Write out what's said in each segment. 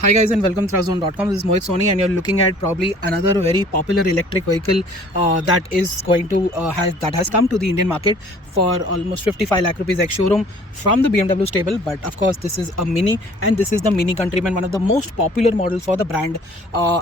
Hi guys and welcome to Thrastzone.com. This is Mohit Soni and you're looking at probably another very popular electric vehicle that is going to has come to the Indian market for almost 55 lakh rupees ex showroom from the BMW stable. But of course this is a Mini and this is the Mini Countryman, one of the most popular models for the brand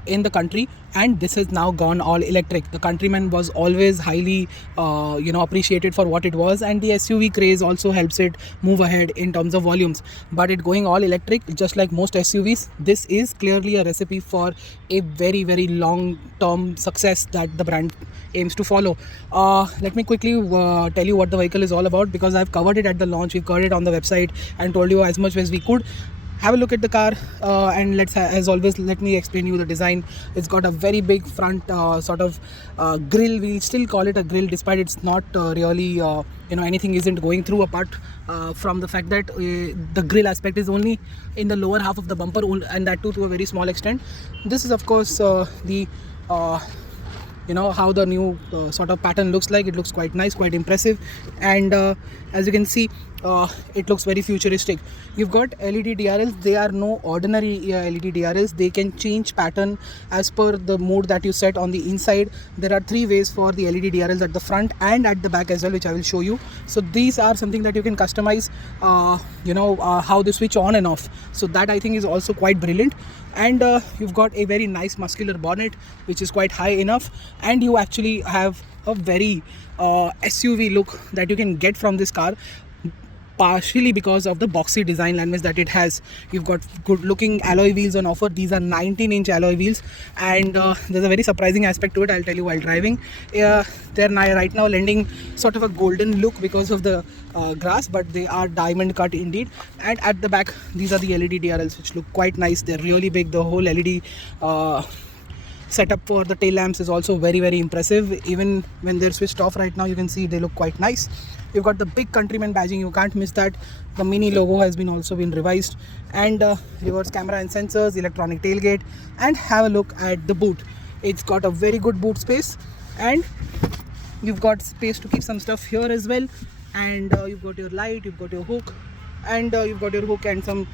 in the country, and this has now gone all electric. The Countryman was always highly appreciated for what it was, and the SUV craze also helps it move ahead in terms of volumes. But it going all electric, just like most SUVs, this is clearly a recipe for a very long term success that the brand aims to follow. Let me quickly tell you what the vehicle is all about, because I've covered it at the launch, we've covered it on the website and told you as much as we could. Have a look at the car, and as always, let me explain you the design. It's got a very big front grill. We still call it a grill, despite it's not really anything isn't going through, apart from the fact that the grill aspect is only in the lower half of the bumper, and that too to a very small extent. This is of course the how the new sort of pattern looks like. It looks quite nice, quite impressive, and as you can see, it looks very futuristic. You've got LED DRLs. They are no ordinary LED DRLs. They can change pattern as per the mode that you set on the inside. There are three ways for the LED DRLs, at the front and at the back as well, which I will show you. So these are something that you can customize how they switch on and off. So that I think is also quite brilliant. And you've got a very nice muscular bonnet, which is quite high enough, and you actually have a very SUV look that you can get from this car, partially because of the boxy design language that it has. You've got good looking alloy wheels on offer. These are 19-inch alloy wheels, and there's a very surprising aspect to it, I'll tell you while driving. They're right now lending sort of a golden look because of the grass, but they are diamond cut indeed. And at the back, these are the LED DRLs, which look quite nice. They're really big. The whole LED setup for the tail lamps is also very impressive. Even when they're switched off right now, you can see they look quite nice. You've got the big Countryman badging, you can't miss that. The Mini logo has been also been revised, and reverse camera and sensors, electronic tailgate. And have a look at the boot. It's got a very good boot space, and you've got space to keep some stuff here as well. And you've got your light, you've got your hook, and you've got your hook and some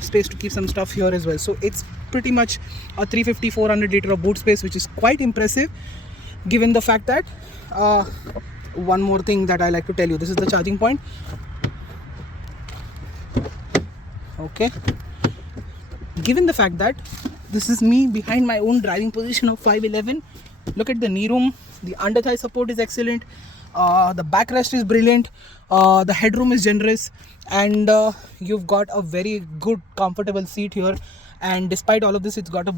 space to keep some stuff here as well. So it's pretty much a 350-400 liter of boot space, which is quite impressive, given the fact that one more thing that I like to tell you. This is the charging point. Okay, given the fact that this is me behind my own driving position of 5'11", look at the knee room. The under thigh support is excellent. The backrest is brilliant. The headroom is generous, and you've got a very good comfortable seat here. And despite all of this, it's got a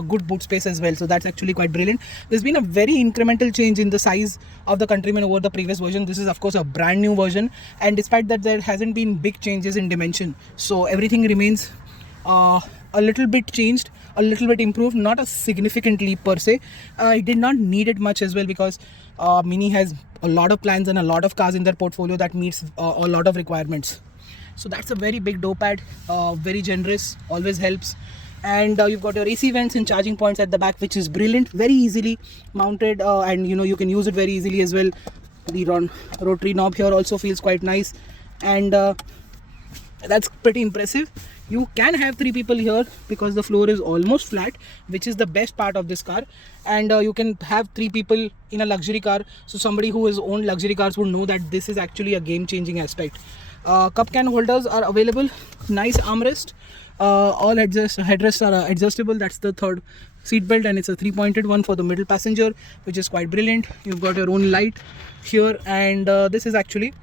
good boot space as well. So that's actually quite brilliant. There's been a very incremental change in the size of the Countryman over the previous version. This is of course a brand new version, and despite that, there hasn't been big changes in dimension. So everything remains a little bit changed, a little bit improved, not a significant leap per se. It did not need it much as well, because Mini has a lot of plans and a lot of cars in their portfolio that meets a lot of requirements. So that's a very big door pad, very generous, always helps. And you've got your AC vents and charging points at the back, which is brilliant, very easily mounted, and you can use it very easily as well. The rotary knob here also feels quite nice, and that's pretty impressive. You can have 3 people here because the floor is almost flat, which is the best part of this car. And you can have 3 people in a luxury car. So somebody who has owned luxury cars would know that this is actually a game-changing aspect. Cup can holders are available, nice armrest, all headrests are adjustable. That's the third seat belt, and it's a 3-pointed one for the middle passenger, which is quite brilliant. You've got your own light here, and this is actually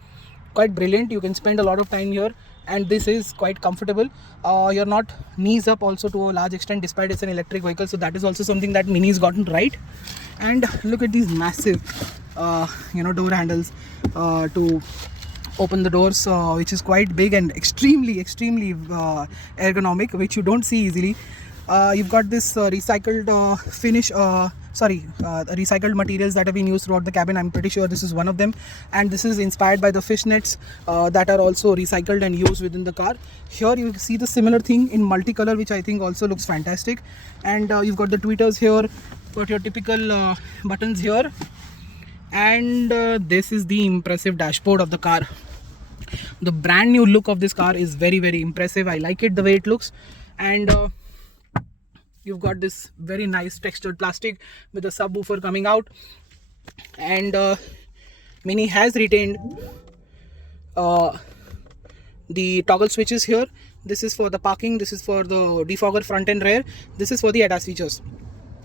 quite brilliant. You can spend a lot of time here, and this is quite comfortable. You're not knees up also to a large extent, despite it's an electric vehicle. So that is also something that Mini's gotten right. And look at these massive door handles to open the doors, which is quite big and extremely ergonomic, which you don't see easily. You've got this recycled recycled materials that have been used throughout the cabin. I'm pretty sure this is one of them, and this is inspired by the fish nets that are also recycled and used within the car. Here you see the similar thing in multicolor, which I think also looks fantastic. And you've got the tweeters here, got your typical buttons here, and this is the impressive dashboard of the car. The brand new look of this car is very impressive. I like it the way it looks, and You've got this very nice textured plastic with a subwoofer coming out, and Mini has retained the toggle switches here. This is for the parking, this is for the defogger front and rear, this is for the ADAS features.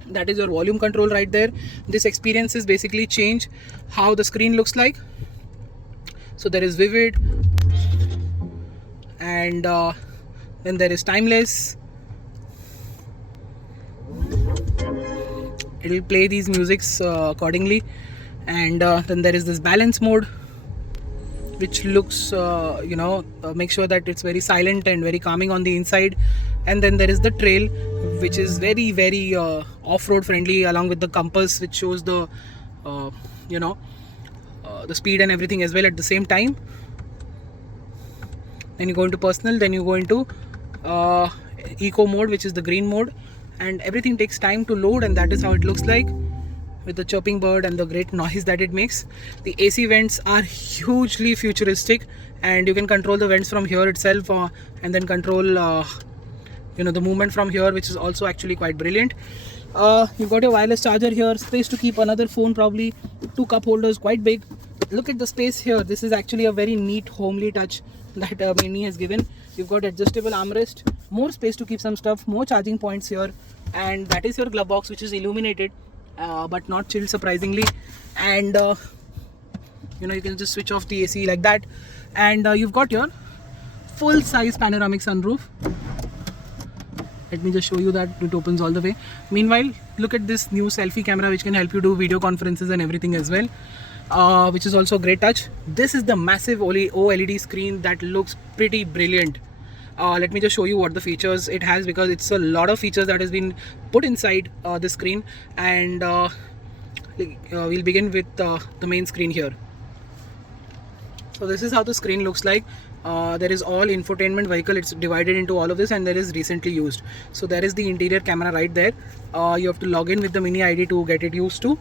That is your volume control right there. This experience is basically change how the screen looks like. So there is vivid, and then there is timeless. It will play these musics accordingly, and then there is this balance mode, which looks make sure that it's very silent and very calming on the inside. And then there is the trail, which is very, very off-road friendly, along with the compass, which shows the the speed and everything as well at the same time. Then you go into personal, then you go into eco mode, which is the green mode, and everything takes time to load, and that is how it looks like, with the chirping bird and the great noise that it makes. The AC vents are hugely futuristic, and you can control the vents from here itself, and then control the movement from here, which is also actually quite brilliant. You've got your wireless charger here, space to keep another phone, probably 2 cup holders, quite big. Look at the space here. This is actually a very neat homely touch that Mini has given. You've got adjustable armrest, more space to keep some stuff, more charging points here, and that is your glove box, which is illuminated but not chilled, surprisingly. And you can just switch off the AC like that, and you've got your full size panoramic sunroof. Let me just show you that it opens all the way. Meanwhile, look at this new selfie camera, which can help you do video conferences and everything as well, which is also a great touch. This is the massive OLED screen that looks pretty brilliant. Let me just show you what the features it has, because it's a lot of features that has been put inside the screen. And we'll begin with the main screen here. So this is how the screen looks like. There is all infotainment vehicle, it's divided into all of this, and there is recently used. So there is the interior camera right there. You have to log in with the Mini ID to get it used to,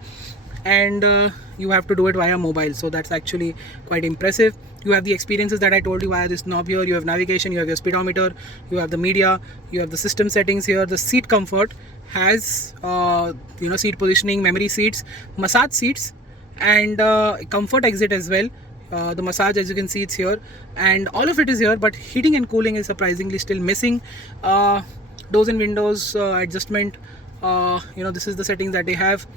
and you have to do it via mobile, so that's actually quite impressive. You have the experiences that I told you via this knob here. You have navigation, you have your speedometer, you have the media, you have the system settings here. The seat comfort has seat positioning, memory seats, massage seats, and comfort exit as well. The massage, as you can see, it's here, and all of it is here, but heating and cooling is surprisingly still missing. Doors and windows adjustment, this is the settings that they have.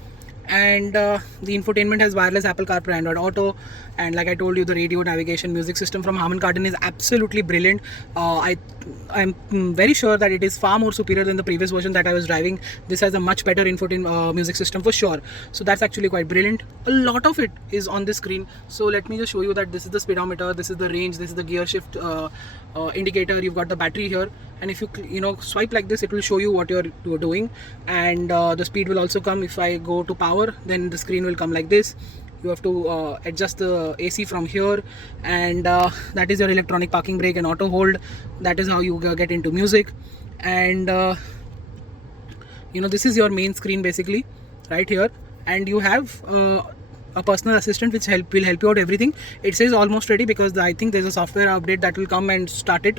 And the infotainment has wireless Apple CarPlay, Android Auto, and like I told you, the radio, navigation, music system from Harman Kardon is absolutely brilliant. I'm very sure that it is far more superior than the previous version that I was driving. This has a much better infotainment music system for sure. So that's actually quite brilliant. A lot of it is on the screen. So let me just show you that this is the speedometer, this is the range, this is the gear shift indicator. You've got the battery here, and if you swipe like this, it will show you what you're doing, and the speed will also come. If I go to power, then the screen will come like this. You have to adjust the AC from here, and that is your electronic parking brake and auto hold. That is how you get into music. And this is your main screen basically right here, and you have a personal assistant which will help you out everything. It says almost ready, because I think there's a software update that will come and start it.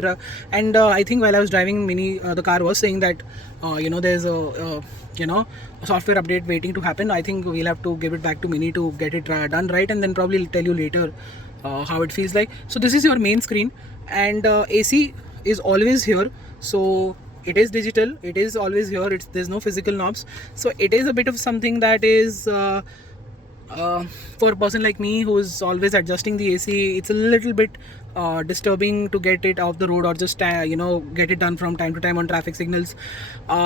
And I think while I was driving Mini, the car was saying that there's a software update waiting to happen. I think we'll have to give it back to Mini to get it done right, and then probably tell you later how it feels like. So this is your main screen, and AC is always here. So it is digital, it is always here. There's no physical knobs, so it is a bit of something that is for a person like me who's always adjusting the AC, it's a little bit disturbing to get it off the road, or just get it done from time to time on traffic signals.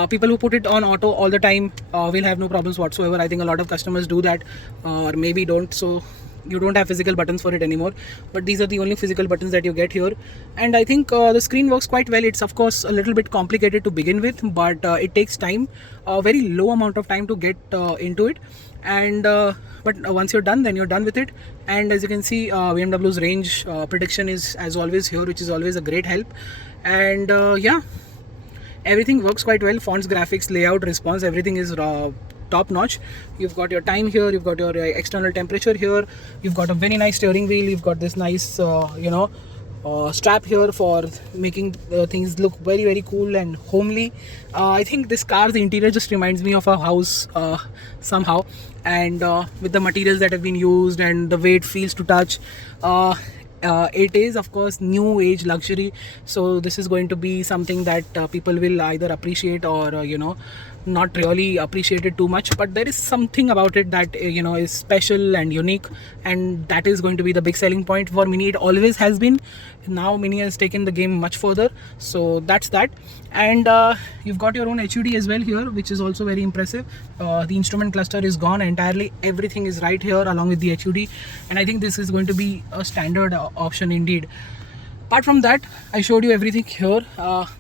People who put it on auto all the time will have no problems whatsoever. I think a lot of customers do that, or maybe don't. So you don't have physical buttons for it anymore, but these are the only physical buttons that you get here. And I think the screen works quite well. It's of course a little bit complicated to begin with, but it takes time, a very low amount of time to get into it. And but once you're done, then you're done with it. And as you can see, BMW's range prediction is as always here, which is always a great help. And yeah, everything works quite well. Fonts, graphics, layout, response, everything is top notch. You've got your time here, you've got your external temperature here, you've got a very nice steering wheel, you've got this nice strap here for making things look very cool and homely. I think this car's interior just reminds me of a house somehow, and with the materials that have been used and the way it feels to touch, it is of course new age luxury. So this is going to be something that people will either appreciate or not really appreciate it too much, but there is something about it that is special and unique, and that is going to be the big selling point for Mini. It always has been. Now Mini has taken the game much further, so that's that. And you've got your own HUD as well here, which is also very impressive. The instrument cluster is gone entirely, everything is right here along with the HUD, and I think this is going to be a standard option indeed. Apart from that, I showed you everything here.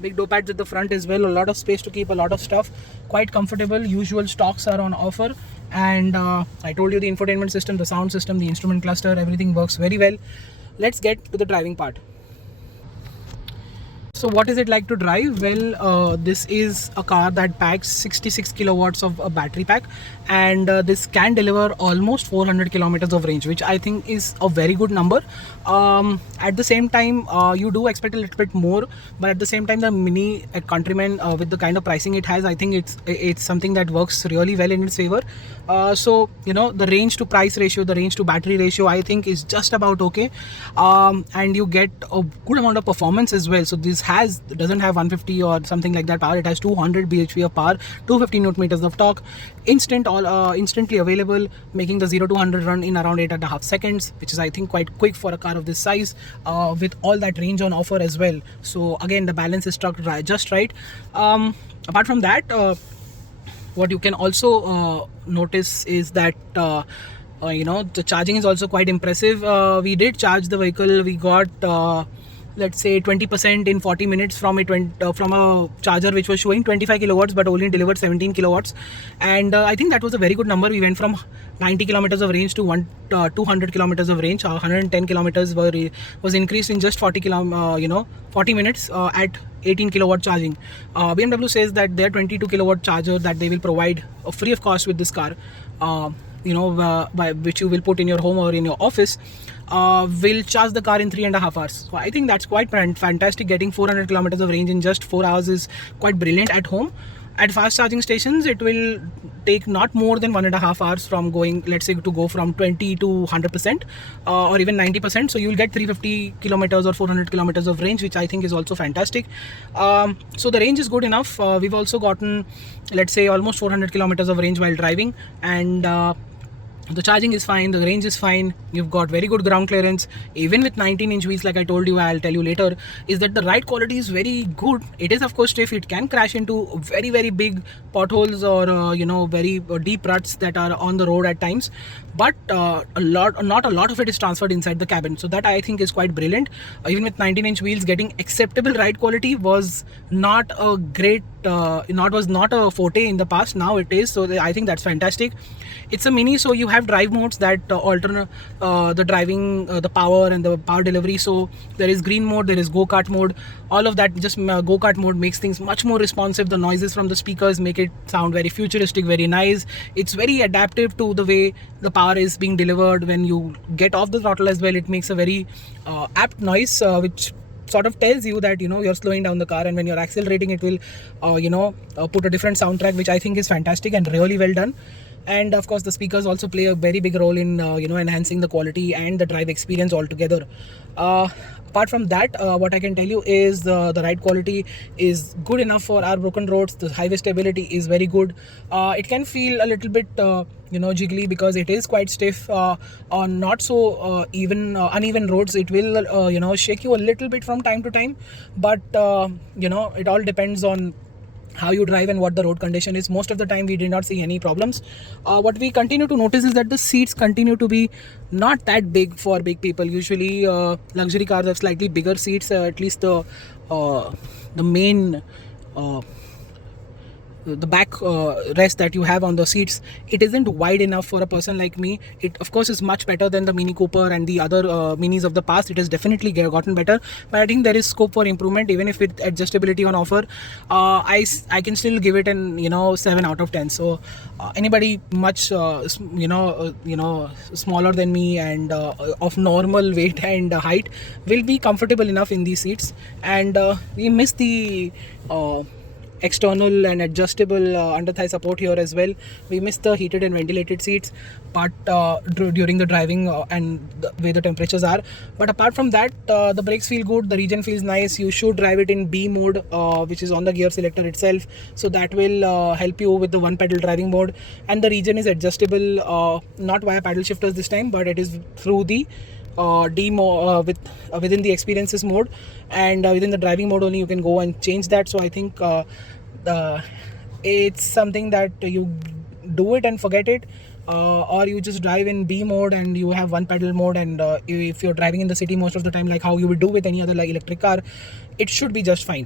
Big door pads at the front as well, a lot of space to keep a lot of stuff, quite comfortable. Usual stocks are on offer, and I told you the infotainment system, the sound system, the instrument cluster, everything works very well. Let's get to the driving part. So what is it like to drive? Well, this is a car that packs 66 kilowatts of a battery pack, and this can deliver almost 400 kilometers of range, which I think is a very good number. At the same time, you do expect a little bit more, but at the same time, the Mini Countryman, with the kind of pricing it has, I think it's something that works really well in its favor. So the range to price ratio, the range to battery ratio, I think is just about okay, and you get a good amount of performance as well. So this doesn't have 150 or something like that power. It has 200 bhp of power, 250 newton meters of torque, instantly available, making the 0 to 100 run in around 8.5 seconds, which is I think quite quick for a car of this size, with all that range on offer as well. So again, the balance is struck just right. Apart from that, what you can also notice is that the charging is also quite impressive. We did charge the vehicle. We got let's say 20% in 40 minutes from a charger which was showing 25 kilowatts but only delivered 17 kilowatts, and I think that was a very good number. We went from 90 kilometers of range to 200 kilometers of range. 110 kilometers was increased in just 40 minutes at 18 kilowatt charging. BMW says that their 22 kilowatt charger that they will provide free of cost with this car, by which you will put in your home or in your office, will charge the car in 3.5 hours. So I think that's quite fantastic. Getting 400 kilometers of range in just 4 hours is quite brilliant at home. At fast charging stations, it will take not more than 1.5 hours from going, let's say, to go from 20 to 100%, or even 90%. So you will get 350 kilometers or 400 kilometers of range, which I think is also fantastic. So the range is good enough. We've also gotten, let's say, almost 400 kilometers of range while driving, and the charging is fine, the range is fine, you've got very good ground clearance, even with 19-inch wheels. Like I told you, I'll tell you later, is that the ride quality is very good. It is of course stiff, it can crash into very big potholes or very deep ruts that are on the road at times, but not a lot of it is transferred inside the cabin. So that I think is quite brilliant. Even with 19-inch wheels, getting acceptable ride quality was not a great was not a forte in the past. Now it is, so I think that's fantastic. It's a Mini, so you have drive modes that alter the driving, the power and the power delivery. So there is green mode, there is go-kart mode, all of that. Just go-kart mode makes things much more responsive. The noises from the speakers make it sound very futuristic, very nice. It's very adaptive to the way the power is being delivered. When you get off the throttle as well, it makes a very apt noise, which sort of tells you that you're slowing down the car, and when you're accelerating, it will put a different soundtrack, which I think is fantastic and really well done. And of course, the speakers also play a very big role in enhancing the quality and the drive experience altogether. Apart from that, what I can tell you is the ride quality is good enough for our broken roads. The highway stability is very good. It can feel a little bit jiggly because it is quite stiff on not so uneven roads. It will shake you a little bit from time to time, but it all depends on how you drive and what the road condition is. Most of the time we did not see any problems. What we continue to notice is that the seats continue to be not that big for big people. Usually luxury cars have slightly bigger seats, at least the main the back rest that you have on the seats, it isn't wide enough for a person like me. It of course is much better than the Mini Cooper and the other minis of the past. It has definitely gotten better, but I think there is scope for improvement. Even if with adjustability on offer, I can still give it an 7 out of 10. So anybody much smaller than me and of normal weight and height will be comfortable enough in these seats. And we miss the external and adjustable under thigh support here as well. We miss the heated and ventilated seats, but during the driving and the way the temperatures are. But apart from that, the brakes feel good, the regen feels nice. You should drive it in B mode, which is on the gear selector itself, so that will help you with the one pedal driving mode. And the regen is adjustable, not via paddle shifters this time, but it is through the within the experiences mode, and within the driving mode only you can go and change that. So I think it's something that you do it and forget it, or you just drive in B mode and you have one pedal mode, and if you're driving in the city most of the time, like how you would do with any other like electric car, it should be just fine.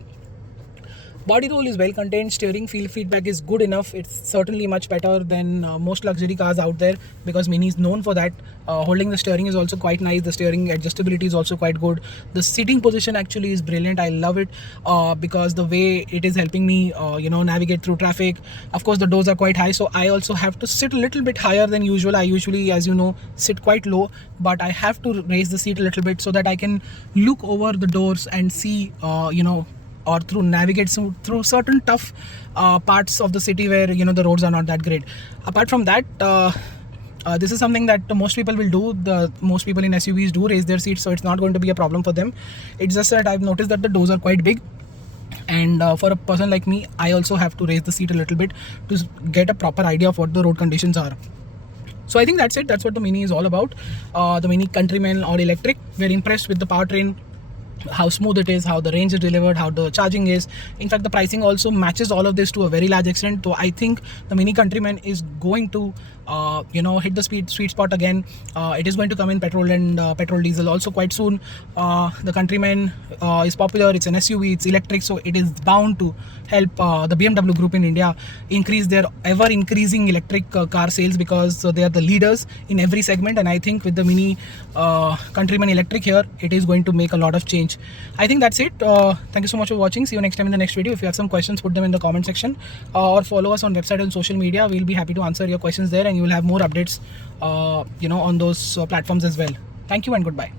Body roll is well contained, steering feel feedback is good enough. It's certainly much better than most luxury cars out there, because Mini is known for that. Holding the steering is also quite nice. The steering adjustability is also quite good. The seating position actually is brilliant. I love it because the way it is helping me navigate through traffic. Of course the doors are quite high, so I also have to sit a little bit higher than usual. I usually, as you know, sit quite low, but I have to raise the seat a little bit so that I can look over the doors and see or through navigate through certain tough parts of the city where the roads are not that great. Apart from that, this is something that most people will do. Most people in SUVs do raise their seats, so it's not going to be a problem for them. It's just that I've noticed that the doors are quite big, and for a person like me, I also have to raise the seat a little bit to get a proper idea of what the road conditions are. So I think that's it. That's what the Mini is all about. The Mini Countryman All Electric. We're impressed with the powertrain, how smooth it is, how the range is delivered, how the charging is. In fact, the pricing also matches all of this to a very large extent. So I think the Mini Countryman is going to hit the sweet spot again. It is going to come in petrol and petrol diesel also quite soon. The Countryman is popular. It's an SUV, it's electric, so it is bound to help the BMW group in India increase their ever increasing electric car sales, because they are the leaders in every segment. And I think with the Mini Countryman electric here, it is going to make a lot of change. I think that's it. Thank you so much for watching. See you next time in the next video. If you have some questions, put them in the comment section, or follow us on website and social media. We'll be happy to answer your questions there, and you will have more updates on those platforms as well. Thank you and goodbye.